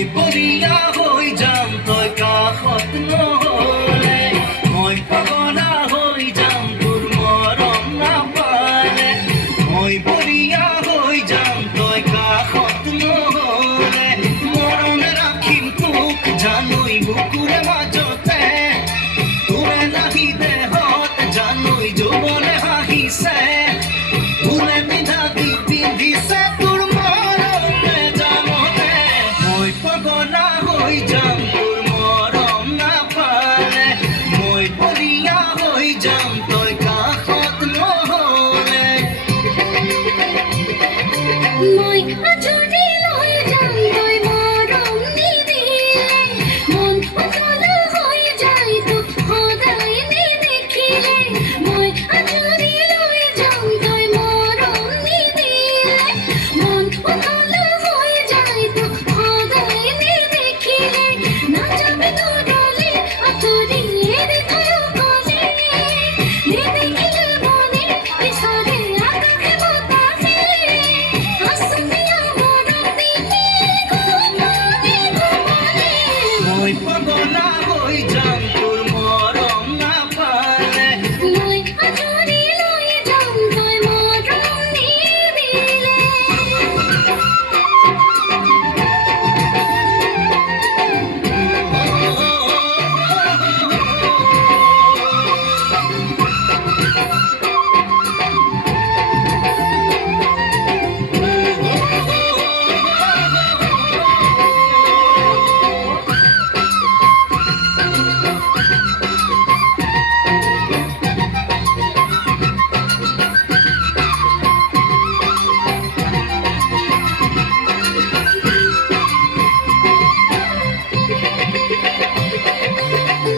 মই বলিয়া হৈ যাম তই কাষত নহ'লে, মই পগলা হৈ যাম তোৰ মৰম নাপালে। মই বলিয়া হৈ যাম তই কাষত নহ'লে, মৰমে ৰাখিম তোক জানৈ বুকুৰে মাজতে। তোৰে নাহি দেহত জানৈ যৌৱনে হাঁহিছে, ফুলে পিন্ধা দি পিন্ধিছে তোৰ মৰমে জানতে। মই পগলা হৈ যাম তোৰ মৰম নাপালে, মই বলিয়া হৈ যাম তই কাষত নহ'লে। মই আঁচনি লৈ যাম তই মৰম নিদিলে, মন উতলা হৈ যায় তোক সদায় নেদেখিলে। মই আঁচনি লৈ যাম তই মৰম নিদিলে, মন উতলা হৈ যায় তোক সদায় নেদেখিলে। নাযাবি দূৰলে আঁতৰি এৰি থৈ অকলে, নেদেখিলে মনে পিছৰে আকাশে বতাহে। মই পগলা হৈ যাম তোৰ মৰম নাপালে, মই আঁচনি লৈ যাম তই মৰম নিদিলে।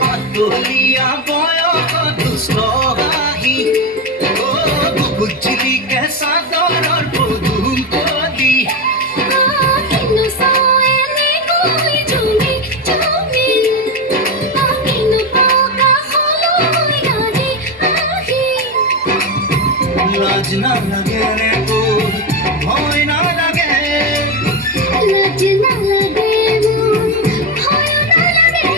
পাতলীয়া বয়স দুষ্ট হাঁহি, বুকুত জিলিকে চাদৰৰ পদুম কলি। কিনো চাওঁ এনেকৈ ঝুমি ঝুমি, কিনো পকা হলৈ আজি আহি। লাজ নালাগে ৰে তোৰ, ভয় নালাগে, লাজ নালাগে মোৰ, ভয় নালাগে।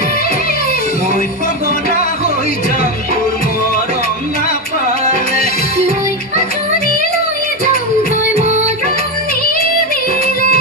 মই পগলা হৈ যাম তোৰ মৰম নাপালে। মই আঁচনি লৈ যাম তই মৰম নিদিলে।